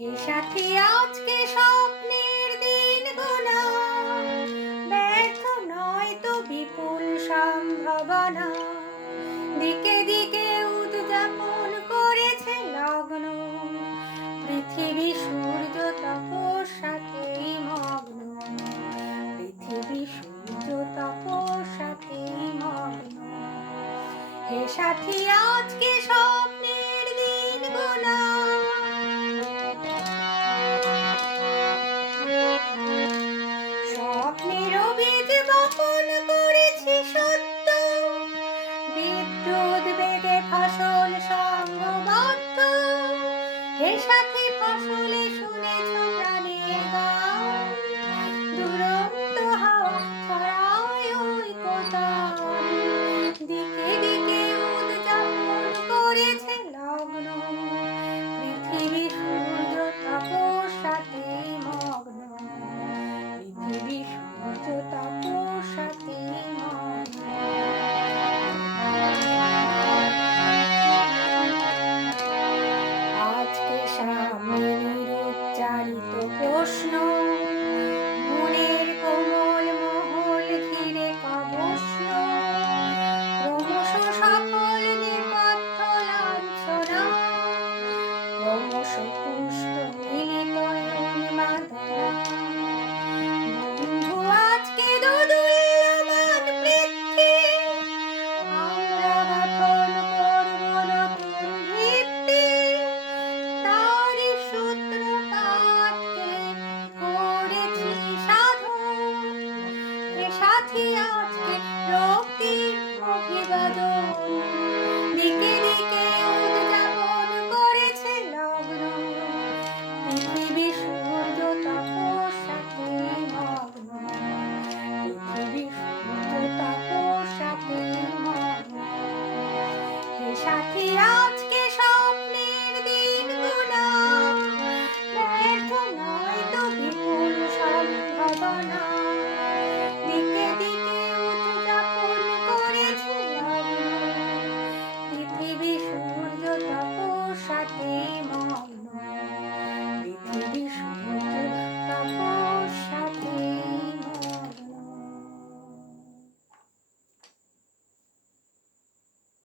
হে সাথী আজকে স্বপ্নের দিন গোনা, ব্যর্থ নয় তো বিপুল সম্ভাবনা। দিকে দিকে উদযাপন করেছে লগ্ন, পৃথিবী সূর্য তপস্যাতেই মগ্ন। পৃথিবী সূর্য তপস্যাতেই মগ্ন। হে সাথী আজকে স্বপ্নের দিন গোনা। স্বপ্নের বীজ বপন করেছি সত্য, বিদ্যুৎ বেগে ফসল সঙ্গবদ্ধ। হে সাথী ফসলে শুনেছ প্রাণের গান, দুরন্ত হাওয়া ছড়ায় ঐকতান। দিকে দিকে উদযাপন করেছে লগ্ন, পৃথিবী সূর্য তপস্যাতেই মগ্ন। পৃথিবী সূর্য তপস্যাতেই মগ্ন। আজকে সামনের উচ্চারিত প্রশ্ন, মনের কোমল মহল ঘিরে কবস্ন। ক্রমশ সফল নেপথ্য লাঞ্ছনা, ক্রমশ পুষ্ট মিলিত উন্মাদনা। বন্ধু আজকে দোদুল্যমান পৃথ্বী, আমরা গঠন করব নতুন ভিত্তি। তারই সূত্রপাতকে করেছি সাধন, এ সাথী আজকে রক্তিম অভিবাদন। দিকে দিকে উদযাপন করেছে লগ্ন, পৃথিবী সূর্য তপস্যাতেই মগ্ন। পৃথিবী সূর্য তপস্যাতেই মগ্ন। হে সাথী আজকে স্বপ্নের দিন গোনা, ব্যর্থ নয় তো বিপুল সম্ভাবনা।